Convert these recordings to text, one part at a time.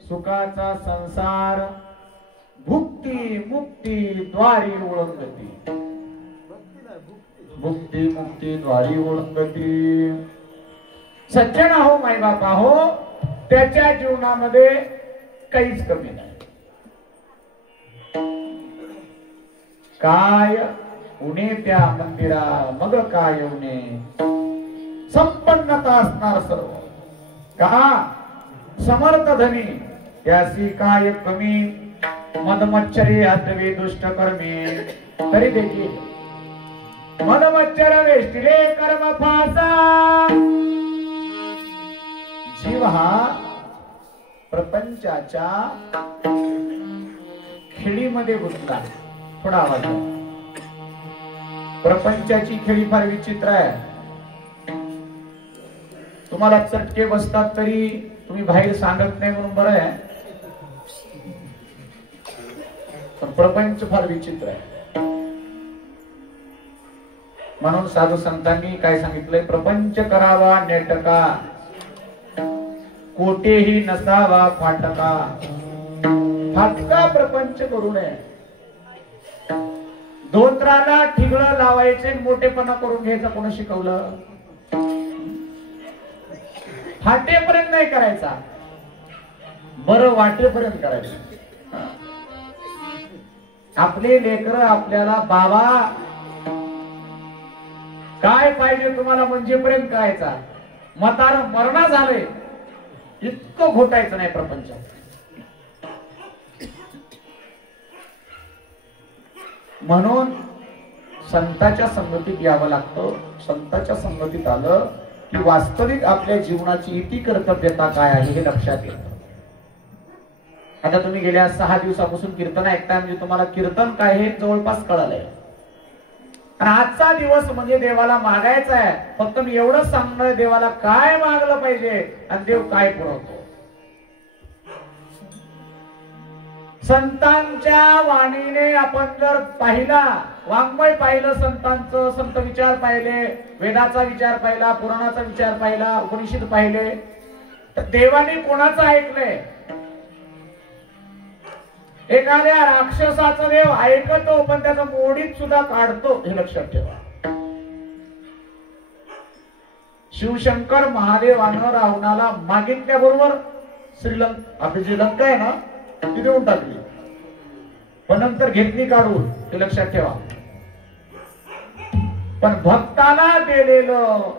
सुखाचा संसार भुक्ती मुक्ती द्वारी ओळंगती, भुक्ती मुक्ती द्वारी ओळंगती. सज्जन हो माय बापा हो, त्याच्या जीवनामध्ये काहीच कमी नाही. काय उणे त्या मंदिरा मग काय उणे, संपन्नता असणार सर्व. का समर्थ धनी त्यासी काय कमी, मदमच्छरी हद्वे दुष्ट कर्मी तरी देखील मदमच्छर वेष्टिले कर्म फासा. जीव हा प्रपंचाच्या खेळीमध्ये घुसला. थोडा आवाज. प्रपंचाची खेळी फार विचित्र आहे. तुम्हाला चटके बसतात तरी तुम्ही बाहेर सांगत नाही म्हणून बरं आहे, पण प्रपंच फार विचित्र आहे. म्हणून साधू संतांनी काय सांगितलंय, प्रपंच करावा नेटका, कोठेही नसावा फाटका. फाटका प्रपंच करू नये. धोत्राला ठिगळं लावायचे, मोठेपणा करून घ्यायचा कोणी शिकवलं? फाटेपर्यंत नाही करायचा, बरं वाटेपर्यंत करायचं. आपले लेकरं आपल्याला बाबा काय पाहिजे तुम्हाला म्हणजेपर्यंत करायचा. म्हातार मरणा झाले इतकं घोटायचं नाही प्रपंचात. म्हणून संतांच्या संगतीत यावं लागतं. संतांच्या संगतीत आलं की वास्तविक आपल्या जीवनाची इति कर्तव्यता काय आहे हे लक्षात येतं. आता तुम्ही गेल्या 6 दिवसापासून कीर्तन ऐकताय म्हणजे तुम्हाला कीर्तन काय हे जवळपास कळलंय. आणि आजचा दिवस म्हणजे देवाला मागायचा आहे. फक्त मी एवढंच सांगणार, देवाला काय मागलं पाहिजे आणि देव काय पुरवतो. संतांच्या वाणीने आपण जर पाहिला, वाङ्मय पाहिलं संतांचं, संत विचार पाहिले, वेदाचा विचार पाहिला, पुराणाचा विचार पाहिला, उपनिषद पाहिले, तर देवाने कोणाचं ऐकलंय? एखाद्या राक्षसाचा देव ऐकतो पण त्याचा मोडीत सुद्धा काढतो, हे लक्षात ठेवा. शिवशंकर महादेवानं रावणाला मागितल्याबरोबर श्रीलंका, आपली जी लंका आहे ना ती देऊन टाकली, पण नंतर घेतली काढून, हे लक्षात ठेवा. पण भक्ताला दिलेलं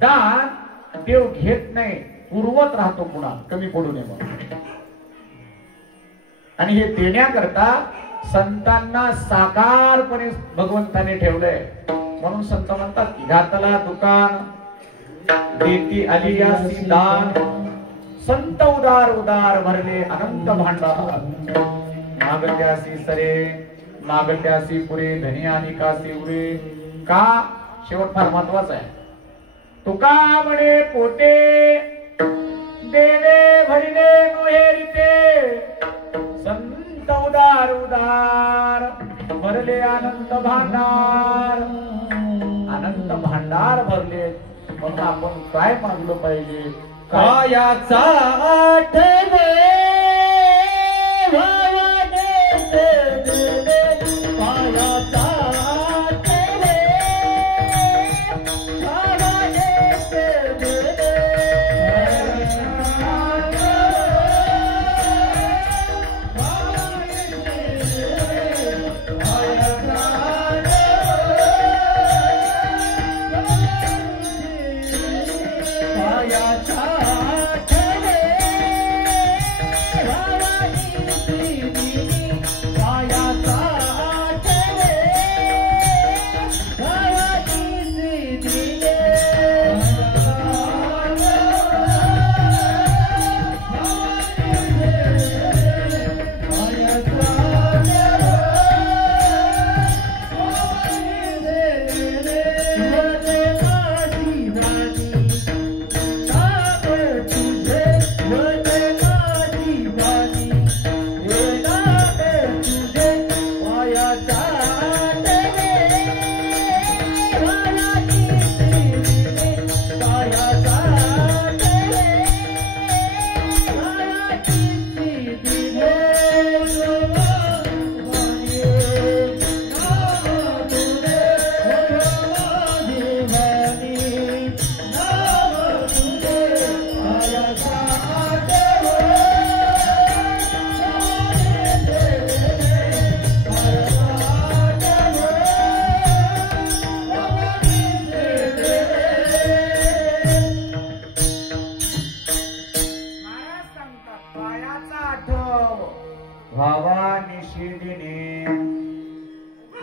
दान देव घेत नाही, पुरवत राहतो पुन्हा, कमी पडू नये म्हणून. आणि हे देण्याकरता संतांना साकारपणे भगवंताने ठेवलंय. म्हणून संत म्हणतात, घातला दुकान देती आलियासी दान, संत उदार उदार भरले अनंत भांडार मागत्यासी सरे मागत्यासी पुरे धनी आणि कासी उरे का शेवट फार महत्वाचा आहे तुका म्हणे पोटे देवे भरिले नोहेरिते संत उदार उदार भरले अनंत भांडार भरले म्हणून आपण काय मागलो पाहिजे कायाचा आठवे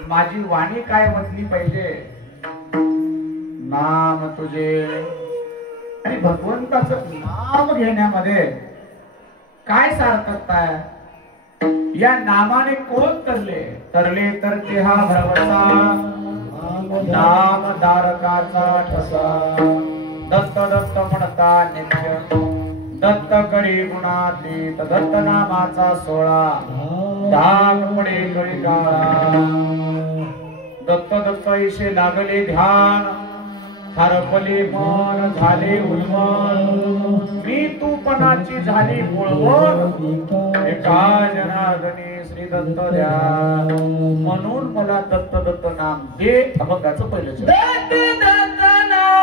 माझी वाणी काय म्हटली पाहिजे नाम तुझे आणि भगवंताचं नाम घेण्यामध्ये काय सार्थकता आहे या नामाने कोण तरले तरले तर ते हा भरवसा नाम धारकाचा ठसा दत्त दत्त म्हणता नित्य दत्त करी गुणातीत दत्त नामाचा सोळा धाक पडे कळी गाळा दत्त दत्त ईशे लागले ध्यान हरपले मन झाले उन्मन मी तूपणाची झाली मुळवण एका जनार्दनी श्री दत्त द्या म्हणून मला दत्त दत्त नाम दे अभंगाचं पहिलं दत्त दत्त नाम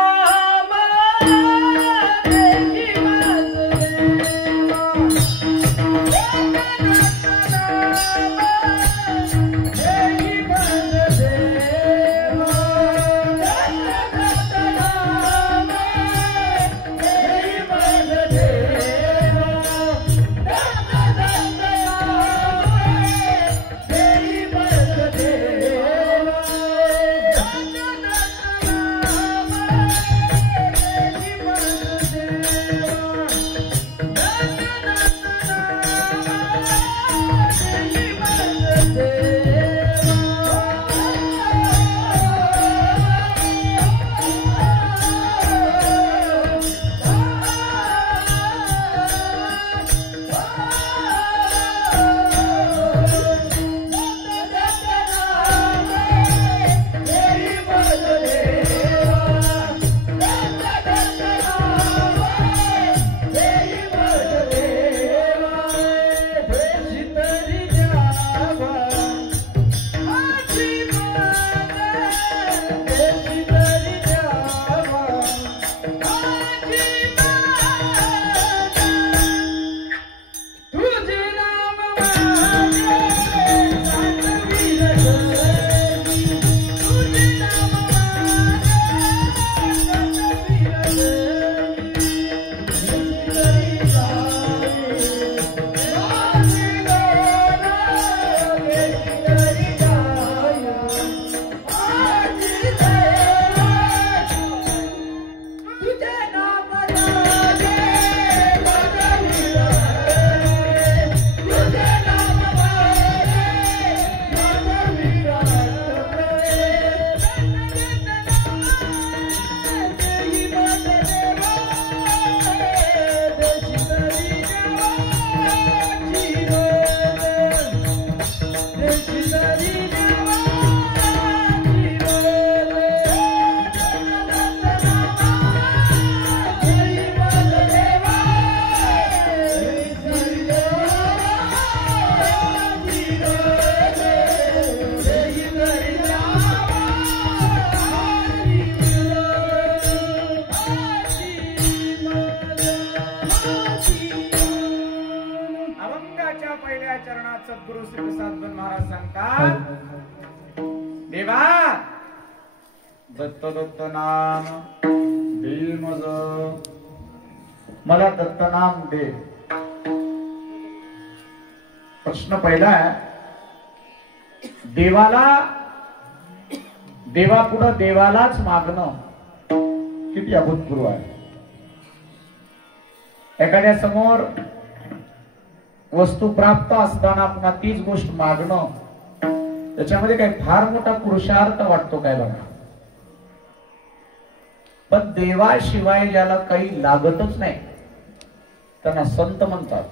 चरणात सद्गुरु श्री प्रसाद महाराज सांगतात, देवा दत्त दत्त नाम दे मज, मला दत्त नाम दे. प्रश्न पहिला आहे, देवापुढं देवालाच मागणं किती अभूतपूर्व आहे. एखाद्या समोर वस्तू प्राप्त असताना पुन्हा तीच गोष्ट मागणं, त्याच्यामध्ये काही फार मोठा पुरुषार्थ वाटतो काय बघा. पण देवाशिवाय ज्याला काही लागतच नाही त्यांना संत म्हणतात.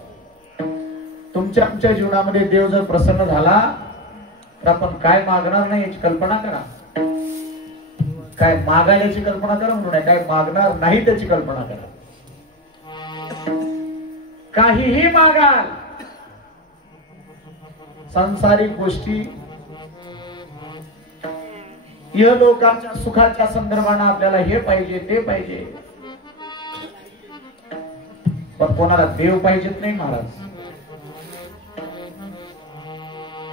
तुमच्या आमच्या जीवनामध्ये देव जर प्रसन्न झाला तर आपण काय मागणार नाही याची कल्पना करा. काय मागायची कल्पना करा म्हणून नाही, काय मागणार नाही त्याची कल्पना करा. काहीही मागाल, सांसारिक गोष्टी, या लोकांच्या सुखाच्या संदर्भाने आपल्याला हे पाहिजे ते पाहिजे, पण कोणाला देव पाहिजेत नाही महाराज.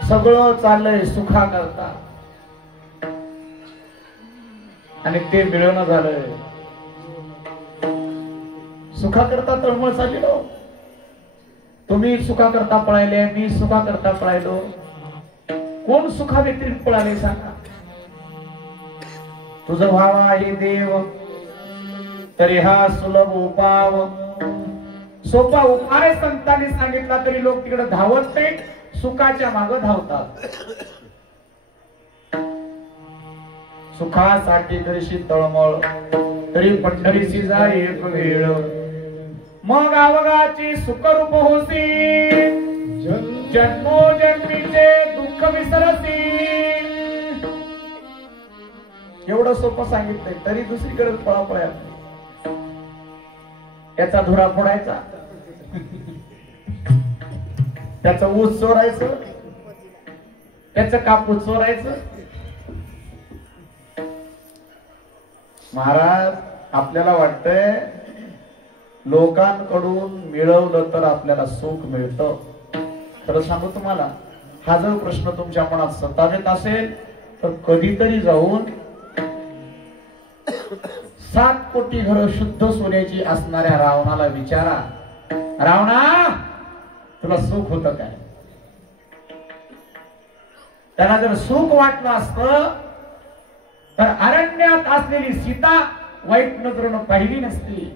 सगळं चाललंय सुखा करता आणि ते मिळवणं झालंय. सुखा करता तळमळ चालली हो. तुम्ही सुखा करता पळायले, मी सुखा करता पळायलो. कोण सुखा व्यतिरिक्त पळाले सांगा. तुझं भाव आहे देव तरी हा सुलभ उपाव. सोपा उपाय संतांनी सांगितला तरी लोक तिकडे धावत नाही, सुखाच्या मागे धावतात. सुखासाठी करशी तळमळ तरी पंढरीची जाई एक वेळ. मग अवघाची सुखरूप होसी, जन्मोजन्मीचे दुःख विसरसी. एवढं सोपं सांगितलंय तरी दुसरीकडे पळापळ. याचा धुरा फोडायचा, त्याचं ऊस चोरायचं, त्याचं कापूस चोरायचं. महाराज आपल्याला वाटतंय लोकांकडून मिळवलं तर आपल्याला सुख मिळतं. खरं सांगू तुम्हाला, हा जर प्रश्न तुमच्या मनात सतावेत असेल तर कधीतरी जाऊन 7 कोटी घरं शुद्ध सोन्याची असणाऱ्या रावणाला विचारा, रावणा तुला सुख होतं काय? त्यांना जर सुख वाटलं असतं तर अरण्यात असलेली सीता वाईट नजरेनं पाहिली नसती.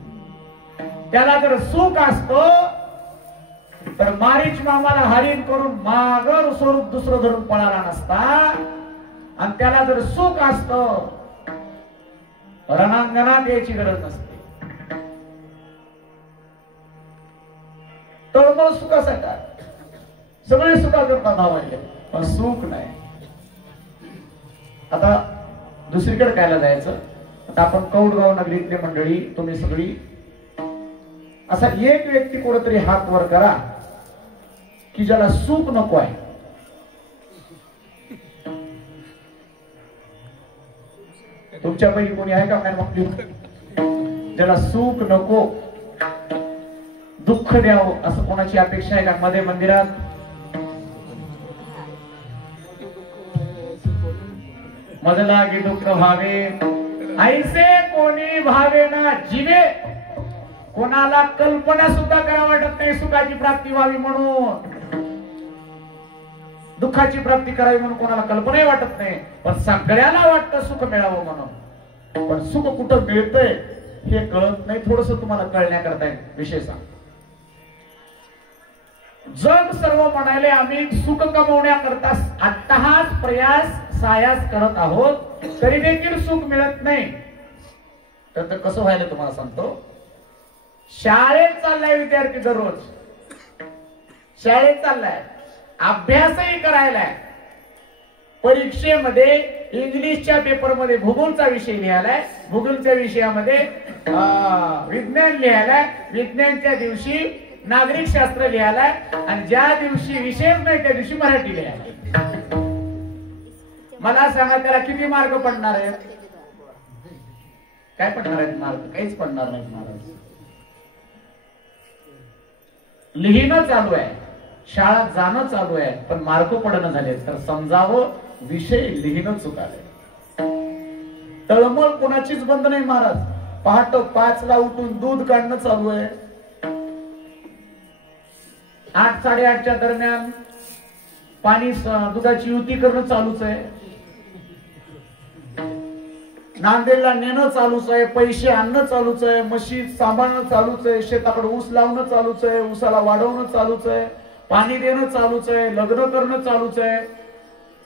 त्याला जर सुख असतं तर मारीच मामाला हरिण करून मागर स्वरूप दुसरं धरून पळाला नसता. आणि त्याला जर सुख असतं रणांगणात यायची गरज नसते. तळमळ सुखासाठी, सगळे सुखाकरता धावायचे पण सुख नाही. आता दुसरीकडे कायला जायचं. आता आपण कौडगाव नगरीतली मंडळी तुम्ही सगळी, असा एक व्यक्ती कोणतरी हात वर करा की ज्याला सुख नको आहे. तुमच्यापैकी कोणी आहे का मॅडम ज्याला सुख नको, दुःख द्यावं असं कोणाची अपेक्षा आहे का मध्ये मंदिरात? मजला की दुःख भावे ऐसे कोणी भावे ना जीवे. कोणाला कल्पना सुद्धा करा वाटत नाही सुखाची प्राप्ती व्हावी म्हणून, दुःखाची प्राप्ती करावी म्हणून कोणाला कल्पनाही वाटत नाही. पण सगळ्याला वाटतं सुख मिळावं म्हणून. पण सुख कुठं मिळतंय हे कळत नाही. थोडस तुम्हाला कळण्याकरता विषय सांग. जग सर्व म्हणाले आम्ही सुख कमवण्याकरता अट्टहास प्रयास सायास करत आहोत, तरी देखील सुख मिळत नाही. तर कसं व्हायला तुम्हाला सांगतो. शाळेत चाललाय विद्यार्थी, दररोज शाळेत चाललाय, अभ्यासही करायलाय, परीक्षेमध्ये इंग्लिशच्या पेपरमध्ये भूगोलचा विषय लिहायलाय, भूगोलच्या विषयामध्ये विज्ञान लिहायलाय, विज्ञानच्या दिवशी नागरिक शास्त्र लिहायलाय, आणि ज्या दिवशी विषयच नाही त्या दिवशी मराठी लिहायलाय. मला सांगा त्याला किती मार्क पडणार आहेत? काय पडणार आहेत मार्क? काहीच पडणार नाहीत महाराज. लिहिणं चालू आहे, शाळा जाणं चालू आहे पण मार्क पडणं झाले तर समजावं विषय लिहिणं चुकाले. तळमळ कोणाचीच बंद नाही महाराज. पहाटे 5 ला उठून दूध काढणं चालू आहे. 8 साडेआठच्या दरम्यान पाणी दुधाची युती करणं चालूच आहे. नांदेडला नेणं चालूच आहे. पैसे आणणं चालूच आहे. म्हशी सांभाळणं चालूच आहे. शेताकडे ऊस लावणं चालूच आहे. ऊसाला वाढवणं चालूच आहे. पाणी देणं चालूच आहे. लग्न करणं चालूच आहे.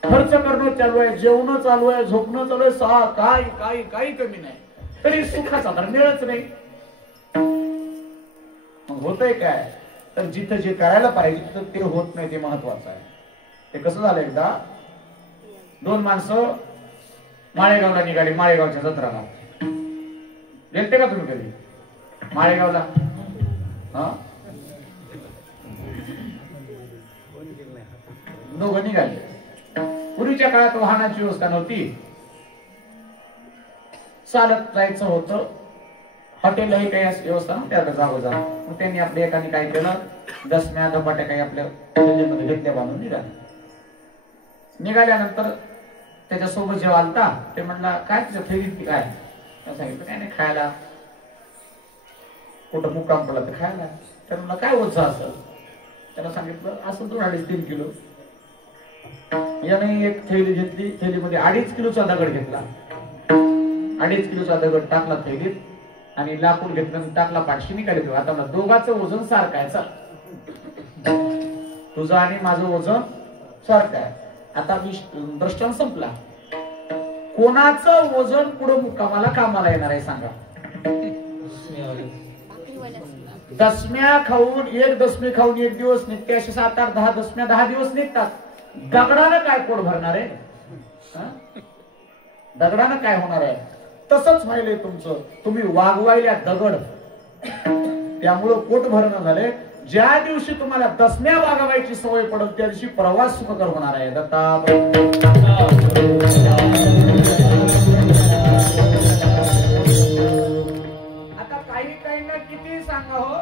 खर्च करणं चालू आहे. जेवणं चालू आहे. झोपणं चालू आहे. काही कमी नाही. तरी सुखाचा तर मिळत नाही. मग होतंय काय तर जिथं जे करायला पाहिजे तिथं ते होत नाही. ते महत्वाचं आहे. ते कसं झालं एकदा 2 माणसं माळेगावला निघाली. माळेगावच्या जत्राला गेलते का तुम्ही कधी माळेगावला? हा दोघं निघाले. पूर्वीच्या काळात वाहनाची व्यवस्था नव्हती. चालत जायचं होतं. हॉटेलही काही व्यवस्था नव्हती जागोजाग. मग त्यांनी आपल्या एकाने काय केलं दसम्या धपाट्या काही आपल्या मध्ये घेतल्या बांधून निघाल्यानंतर त्याच्यासोबत जेव्हा आलता ते म्हणला काय तुझ्या फेरीत काय? सांगितलं काय नाही खायला. कुठं मुक्काम पडला तर खायला. तर म्हणला काय ओझं असेल? त्याला सांगितलं असं 2-2.5-3 किलो. याने एक थैली घेतली. थैलीमध्ये 2.5 किलोचा दगड घेतला. 2.5 किलोचा दगड टाकला थैलीत आणि लाकूड घेतलं आणि टाकला पाठशी निघाली. आता मला दोघांचं वजन सारखं आहे. चल तुझं आणि माझं वजन सारखं आहे. आता दृष्टांत संपला. कोणाचं वजन पुढे मुक्कामाला कामाला येणार आहे सांगा? दसम्या खाऊन 1 दसमी खाऊन 1 दिवस निघते. असे 7-8-10 दसम्या 10 दिवस निघतात. दगडानं काय पोट भरणार आहे? दगडानं काय होणार आहे? तसंच व्हायलंय तुमचं. तुम्ही वागवायला दगड त्यामुळं पोट भरणं झाले. ज्या दिवशी तुम्हाला दसम्या वागवायची सवय पडेल त्या दिवशी प्रवास सुखकर होणार आहे. आता काहींना किती सांगा हो.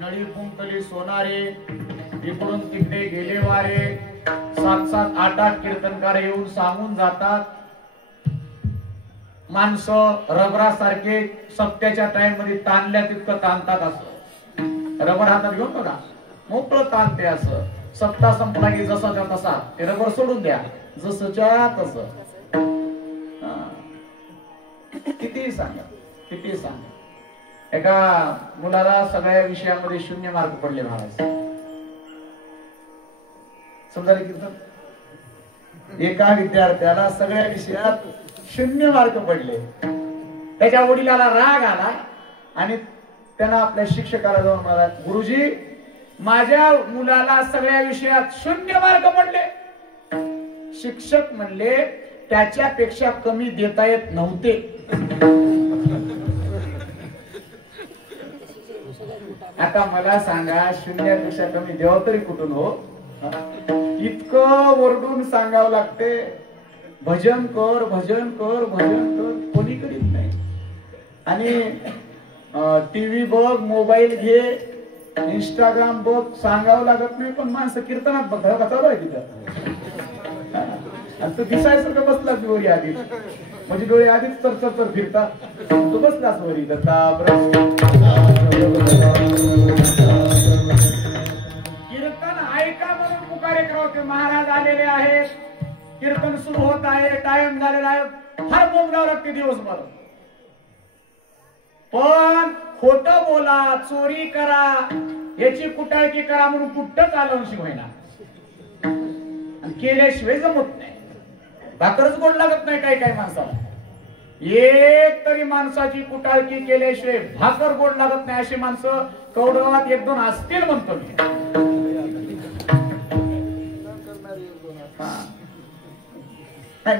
नळी कुंकली सोनारे इकडून तिकडे गेले वारे. 7-7-8-8 कीर्तनकार येऊन सांगून जातात. माणसं रबरासारखे सप्त्याच्या टाइम मध्ये ताणल्या तितकं ताणतात. असं रबर हातात घेऊन बघा मोकळं ताणते. असं सप्ताह संपला की जसाच्या तसा ते रबर सोडून द्या. जसच्या तसं. किती सांगा. एका मुलाला सगळ्या विषयामध्ये 0 मार्क पडले महाराज. समजा कीर्तन एका विद्यार्थ्याला सगळ्या विषयात 0 मार्क पडले. त्याच्या वडिलाला राग आला आणि त्यांना आपल्या शिक्षकाला जाऊन म्हणाला गुरुजी माझ्या मुलाला सगळ्या विषयात 0 मार्क पडले. शिक्षक म्हणले त्याच्यापेक्षा कमी देता येत नव्हते. आता मला सांगा 0 पेक्षा कमी द्यावं तरी कुठून हो? इतकं वरडून सांगावं लागते. भजन कर कोणी करीत नाही. आणि टीव्ही बघ मोबाईल घे इंस्टाग्राम बघ सांगावं लागत नाही. पण माणसं कीर्तनात बघा चालू आहे तिथं. आणि तो दिसायसारखं बसला वरी आधी म्हणजे डोळे आधीच तर फिरतात. तो बसलाच वरी कीर्तन ऐका म्हणून पुकारे करावते. महाराज आलेले आहेत. कीर्तन सुरू होत आहे. टाइम झालेला आहे. फार बोंबलावं लागते दिवसभर. पण खोटं बोला चोरी करा याची कुटाळकी करा म्हणून कुठं चालवून शिवायना केल्याशिवाय जमत नाही. भाकरच गोड लागत नाही काही माणसाला. एक तरी माणसाची कुटाळकी केल्याशिवाय भाकर गोड लागत नाही. अशी माणसं कौडगावात 1-2 असतील म्हणतो मी.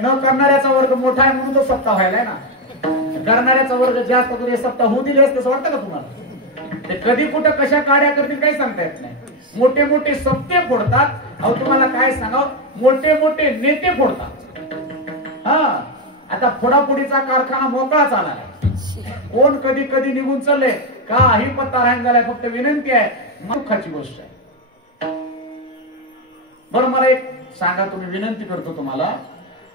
न करणाऱ्याचा वर्ग मोठा आहे म्हणून तो सत्ता व्हायलाय ना. करणाऱ्याचा वर्ग जास्त करून सत्ता होऊ दिली असते असं वाटतं का तुम्हाला? ते कधी कुठं कशा काड्या करतील काही सांगता येत नाही. मोठे मोठे सत्ते फोडतात. अहो तुम्हाला काय सांगावं मोठे नेते फोडतात. आता फोडाफोडीचा कारखाना मोकळा चाललाय. कोण कधी निघून चालले काही पत्ता राहून झालाय. फक्त विनंती आहे दुःखाची गोष्ट आहे. बरं मला एक सांगा, तुम्ही विनंती करतो तुम्हाला,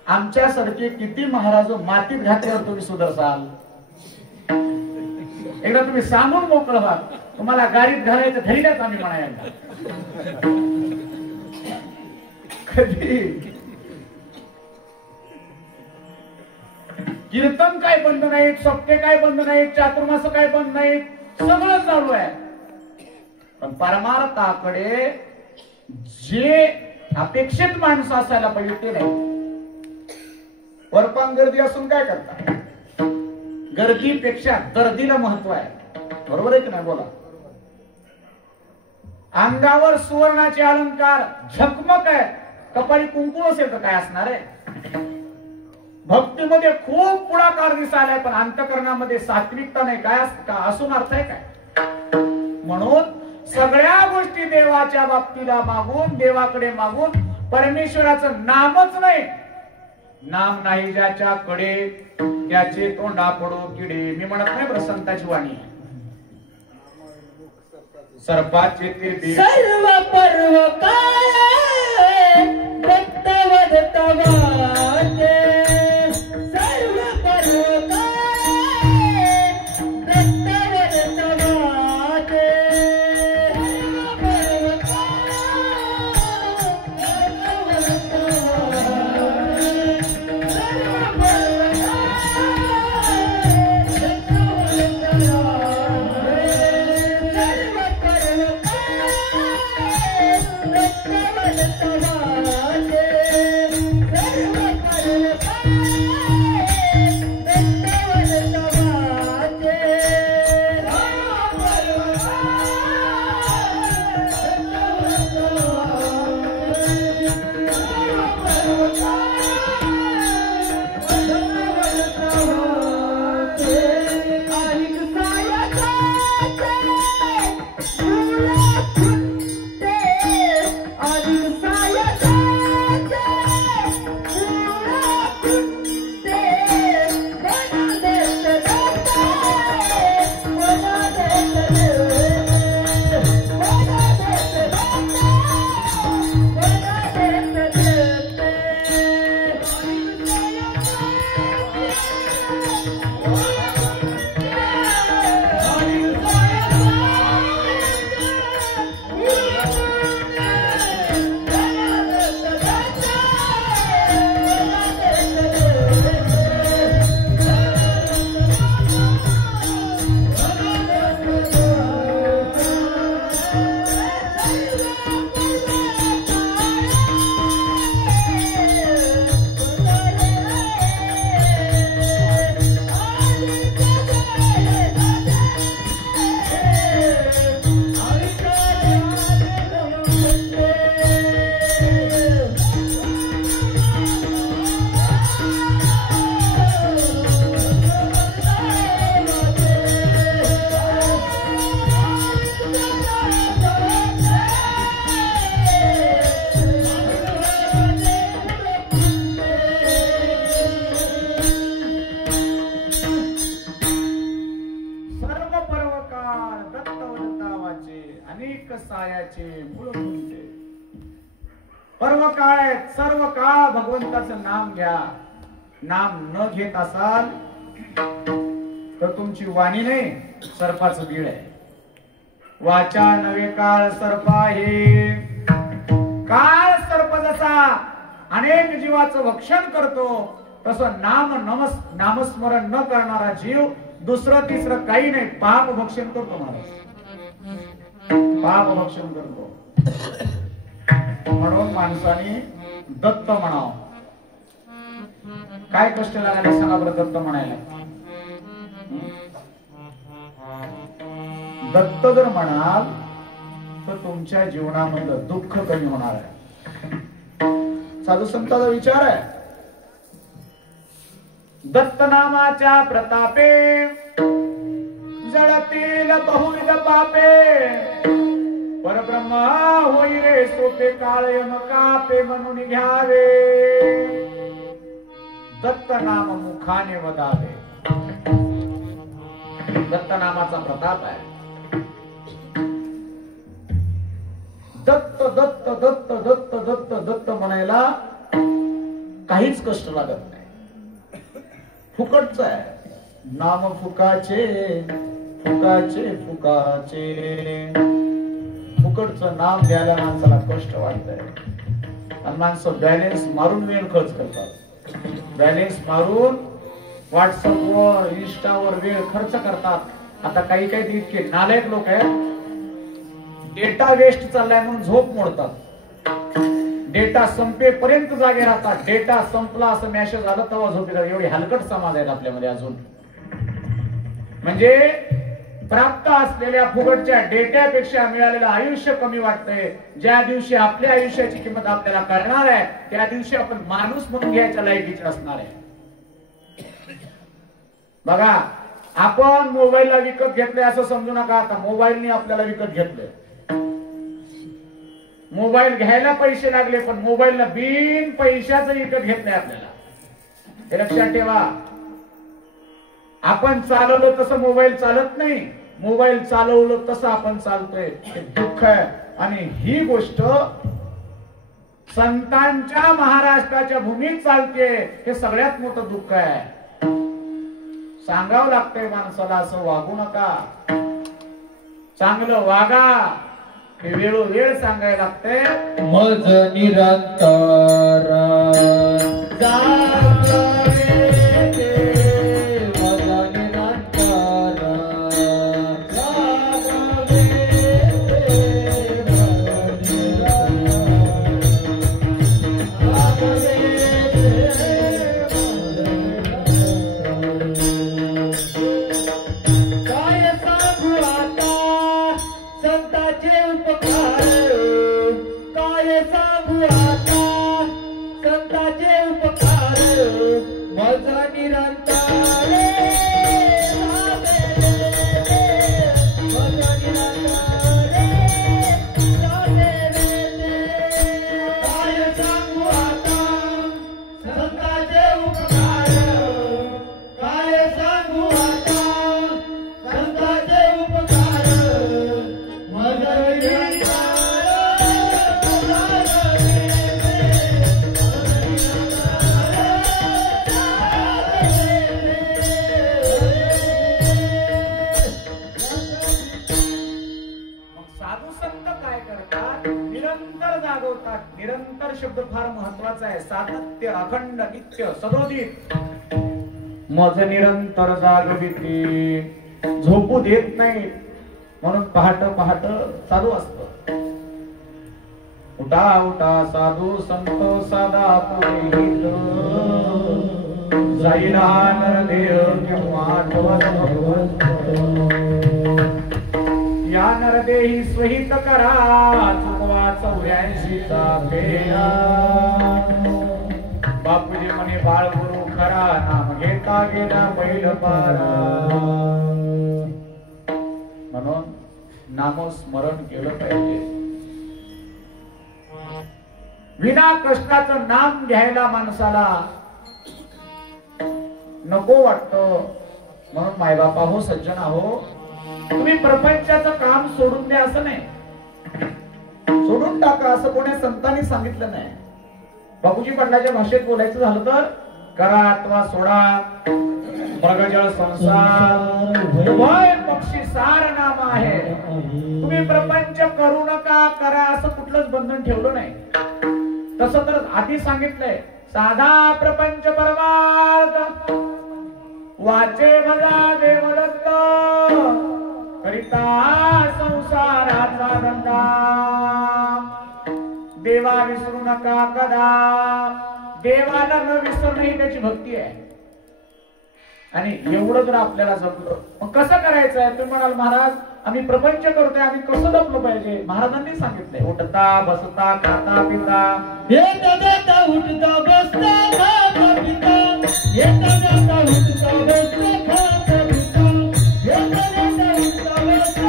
आमच्यासारखे किती महाराज मातीत घातल्यावर तुम्ही सुधरसाल? एकदा तुम्ही सांगून मोकळ व्हा, तुम्हाला गाडीत घालायचं धैर्यच आम्ही म्हणायला कधी. कीर्तन काय बंद नाहीत, सप्ते काय बंद नाहीत, चातुर्मास काय बंद नाहीत, सगळं चालू आहे. पण परमार्थाकडे जे अपेक्षित माणसं असायला पाहिजे ते नाही. वरपान गर्दी असून काय करता? गर्दीपेक्षा गर्दीला महत्व आहे. बरोबर आहे की नाही? बोला. अंगावर सुवर्णाचे अलंकार झकमक आहे, कपाळी कुंकू असेल तर काय असणार आहे? भक्तीमध्ये खूप पुढाकार दिसायलाय, पण अंतकरणामध्ये सात्विकता नाही. काय असून अर्थ आहे काय? म्हणून सगळ्या गोष्टी देवाच्या बाबतीला मागून, देवाकडे मागून, परमेश्वराचं नामच नाही. नाम नाही ज्याच्याकडे त्याचे तोंडा पडो किडे. मी म्हणत नाही बरं, संताची वाणी. सर्पाचे ते सर्व पर्व काय दत्त वदत वाटे, सर्व पर्व काय दत्त वदत वाटे, सर्व पर्व पर्व काय? सर्व काळ भगवंताचं नाम घ्या. नाम न घेत असाल तर तुमची वाणी नाही, सर्पाचं बीळ आहे. वाचा नवे काळ सर्पा हे. काळ सर्प जसा अनेक जीवाचं भक्षण करतो, तसं नामस्मरण न करणारा जीव दुसरं तिसरं काही नाही, पाप भक्षण करतो. महाराज पाप भक्षण करतो. म्हणून माणसाने दत्त म्हणावं. काय कष्ट लागले सांगा बरं दत्त म्हणायला? दत्त जर म्हणाल तर तुमच्या जीवनामधलं दुःख कमी होणार आहे. साधू संतांचा विचार आहे, दत्त नामाच्या प्रतापे जळतील बहुविध पापे, परब्रह्मा होई रे सोपे काळ यम कापे म्हणून घ्यावे. दत्त नाम मुखाने वदावे. दत्त नामाचा प्रताप आहे. दत्त दत्त दत्त दत्त दत्त काहीच कष्ट लागत नाही, फुकटच आहे. नाम फुकाचे फुकाचे फुकाचे, फुकटचं नाम घ्यायला माणसाला कष्ट वाटतंय. आणि माणसं बॅलेन्स मारून वेळ खर्च करतात, बॅलेन्स मारून व्हॉट्सअपवर इंस्टावर वेळ खर्च करतात. आता काही काही इतके नालायक लोक आहेत, डेटा वेस्ट चाललाय म्हणून झोप मोडतात, डेटा संपेपर्यंत जागे राहतात. डेटा संपला असं मेसेज आला तेव्हा झोपेतात. एवढी हलकट समाज आहेत आपल्यामध्ये अजून. म्हणजे प्राप्त असलेल्या फुकटच्या डेट्यापेक्षा मिळालेलं आयुष्य कमी वाटतंय. ज्या दिवशी आपल्या आयुष्याची किंमत आपल्याला कळणार आहे त्या दिवशी आपण माणूस म्हणून घ्यायच्या लायकीचे असणार आहे. बघा, आपण मोबाईलला विकत घेतलंय असं समजू नका. आता मोबाईलने आपल्याला विकत घेतलंय. मोबाईल घ्यायला पैसे लागले पण मोबाईलला बिन पैशाचं विकत घेतलंय आपल्याला. हे लक्षात ठेवा. आपण चालवलं तसं मोबाईल चालत नाही, मोबाईल चालवलं तसं आपण चालतोय. हे दुःख आहे. आणि ही गोष्ट संतांच्या महाराष्ट्राच्या भूमीत चालते. हे सगळ्यात मोठं दुःख आहे. सांगावं लागतंय माणसाला, असं वागू नका, चांगलं वागा. हे वेळोवेळ सांगायला लागतंय. मज निरंतर निरंतर शब्द फार महत्वाचा आहे. सातत्य, अखंड, नित्य, सदोदित. मज निरंतर जागविती, झोपू देत नाही म्हणून पहाट पहाट चालू असत. उठा उठा साधू संत साधा पुरोहित, जाईला नरदेह किंवा आठवत भगवंत. या नरदेही स्वहित करा, चुकवा 84चा फेरा. बापूजी म्हणे बाळ गुरु खरा, नाम घेता गेला बैल पारा. म्हणून नामस्मरण केलं पाहिजे. विना कष्टाचं नाम घ्यायला माणसाला नको वाटतं. म्हणून मायबापा हो, सज्जन हो, तुम्ही प्रपंचाचं काम सोडून द्या असं नाही, सोडून टाका असं कोणी संतांनी सांगितलं नाही. बापूजी पाटलाच्या भाषेत बोलायचं झालं तर करा अथवा सोडा, मृगजळ संसार उभय पक्षी सार नाम आहे. तुम्ही प्रपंच करू नका, करा असं कुठलंच बंधन ठेवलं नाही. तसं तर आधी सांगितलंय, साधा प्रपंच परमार्थ वाचे भजा देवदत्त, करिता संसाराचा धंदा. देवा विसरू नका कदा, देवाला न विसरणं ही त्याची भक्ती आहे. आणि एवढं जर आपल्याला जपलं मग कसं करायचं आहे? तुम्ही म्हणाल महाराज आम्ही प्रपंच करतोय, आम्ही कसं जपलं पाहिजे? महाराजांनी सांगितलंय, उठता बसता खाता पिता, येता जाता उठता बसता खाता पिता, येता जाता उठता बसता खाता पिता, येता जाता उठता बसता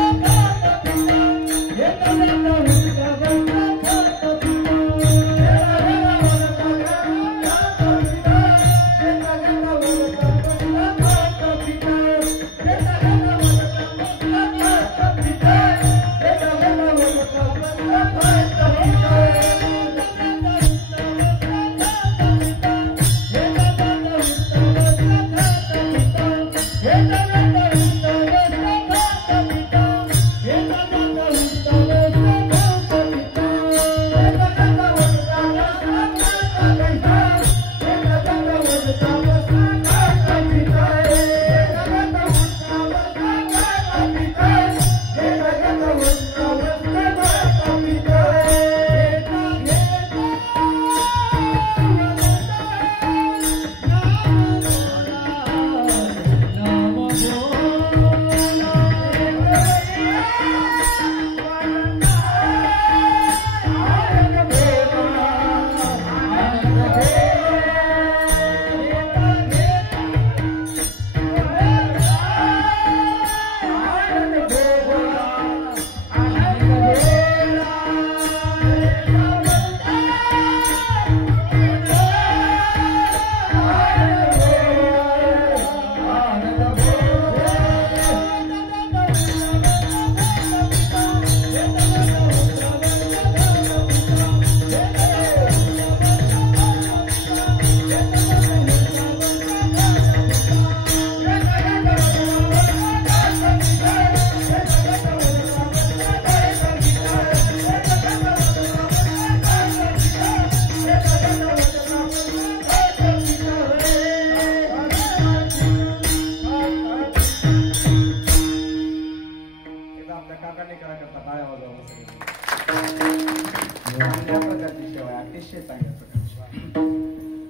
खाता पिता, येता जाता उठता बसता खाता पिता.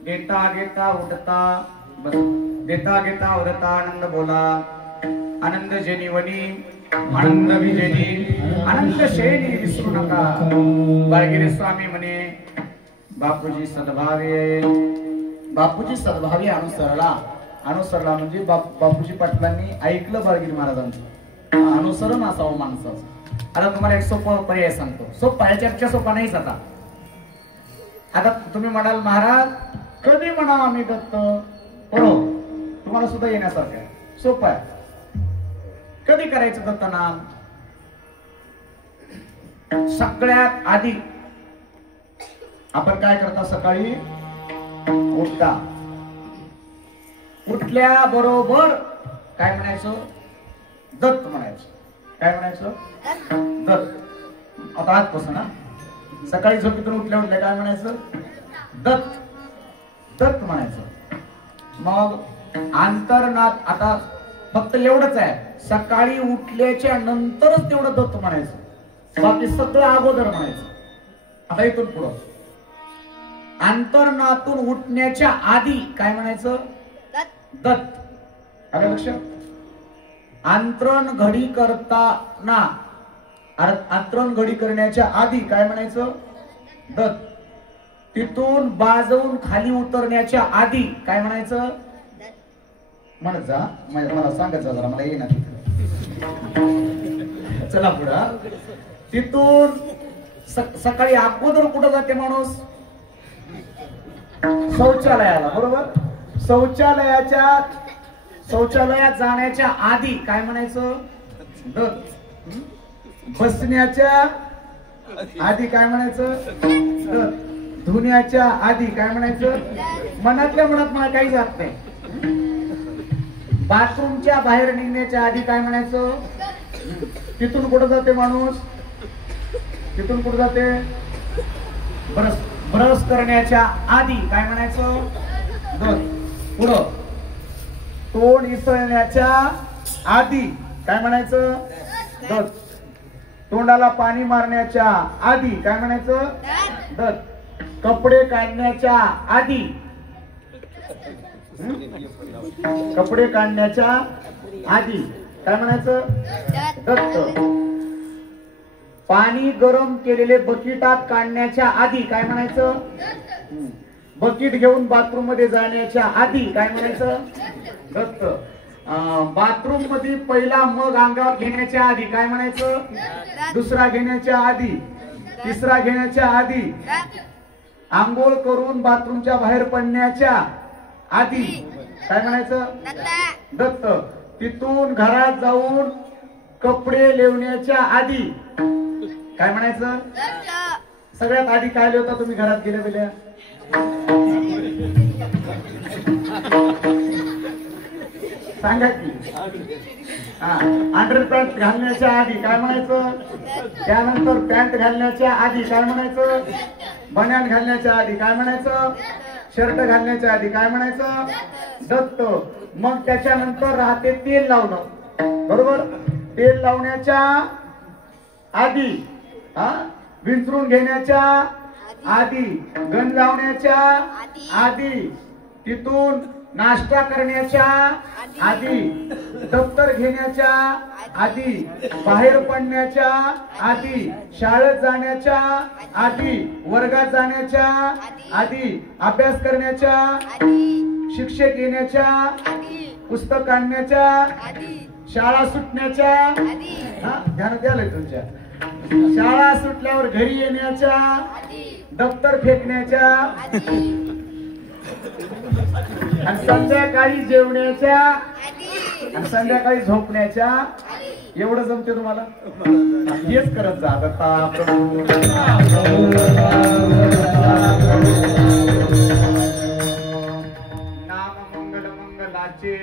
देता घेता उडता बस देता घेता उडता आनंद बोला आनंद जेनीवनी आनंद विजेनी आनंद शेनी विसरू नका. बाळगिरी स्वामी म्हणे बापूजी सद्भावी अनुसरला म्हणजे बापूजी पाटलांनी ऐकलं बाळगिरी महाराजांचं अनुसरण असावं माणसाचं. आता तुम्हाला एक सोपं पर्याय सांगतो. सोपा याच्यापेक्षा सोपा नाहीच. आता तुम्ही म्हणाल महाराज कधी म्हणा आम्ही दत्त हो तुम्हाला सुद्धा येण्यासारखं आहे. सोपं आहे. कधी करायचं दत्त नाम? सगळ्यात आधी आपण काय करता? सकाळी उठता. उठल्या बरोबर काय म्हणायचं? दत्त म्हणायचं. काय म्हणायचं? दत्त. आता आजपासून ना सकाळी झोपेतून उठल्या उठल्या काय म्हणायचं? दत्त. दत्त म्हणायचं. मग अंतर्नाद आता फक्त एवढंच आहे. सकाळी उठल्याच्या नंतरच तेवढं दत्त म्हणायचं. बाकी सगळं अगोदर म्हणायचं. आता इथून पुढं अंतर्नातून उठण्याच्या आधी काय म्हणायचं? दत्त. आलं लक्षात? अंतरण घडी करताना अंतरण घडी करण्याच्या आधी काय म्हणायचं? दत्त. तिथून बाजून खाली उतरण्याच्या आधी काय म्हणायचं? म्हणत जा. मला सांगत जा जरा, मला येईना. चला पुढं. तिथून सकाळी अगोदर कुठं जाते माणूस? शौचालयाला. बरोबर. शौचालयात जाण्याच्या आधी काय म्हणायचं? दत्त. बसण्याच्या आधी काय म्हणायचं? दत्त. धुण्याच्या आधी काय म्हणायचं? मनातल्या मनात मला काही जात नाही. बाथरूमच्या बाहेर निघण्याच्या आधी काय म्हणायचं? तिथून कुठं जाते माणूस? तिथून कुठं जाते? ब्रश करण्याच्या आधी काय म्हणायचं? दत्त. पुढं तोंड इसळण्याच्या आधी काय म्हणायचं? दत्त. तोंडाला पाणी मारण्याच्या आधी काय म्हणायचं? दत्त. कपडे काढण्याच्या आधी कपडे काढण्याच्या आधी काय म्हणायचं? दत्त. पाणी गरम केलेले बकेटात काढण्याच्या आधी काय म्हणायचं? बकेट घेऊन बाथरूम मध्ये जाण्याच्या आधी काय म्हणायचं? दत्त. बाथरूम मध्ये पहिला मग अंगावर घेण्याच्या आधी काय म्हणायचं? दुसरा घेण्याच्या आधी, तिसरा घेण्याच्या आधी, आंघोळ करून बाथरूमच्या बाहेर पडण्याच्या आधी काय म्हणायचं? दत्त. तिथून घरात जाऊन कपडे लेवण्याच्या आधी काय म्हणायचं? सगळ्यात आधी काय लिहता तुम्ही घरात गेल्या गेल्या? सांगा की अंडरपॅन्ट घालण्याच्या आधी काय म्हणायचं? त्यानंतर पॅन्ट घालण्याच्या आधी काय म्हणायचं? बन्यान घालण्याच्या आधी काय म्हणायचं? शर्ट घालण्याच्या आधी काय म्हणायचं? दत्त. मग त्याच्यानंतर राहते तेल लावणं, बरोबर? तेल लावण्याच्या आधी, विंचरून घेण्याच्या आधी, गण लावण्याच्या आधी, तिथून नाश्ता करण्याच्या आधी, दप्तर घेण्याच्या आधी, बाहेर पडण्याच्या आधी, शाळेत जाण्याच्या आधी, वर्गात जाण्याच्या आधी, अभ्यास करण्याच्या, शिक्षक येण्याच्या, पुस्तक आणण्याच्या, शाळा सुटण्याच्या, ध्यान द्यायला तुमच्या, शाळा सुटल्यावर घरी येण्याच्या, दप्तर फेकण्याच्या, आणि संध्याकाळी जेवण्याच्या, आणि संध्याकाळी झोपण्याच्या. एवढं जमते तुम्हाला? हेच करत जा. दत्ता प्रभू नाम मंगल मंगलाचे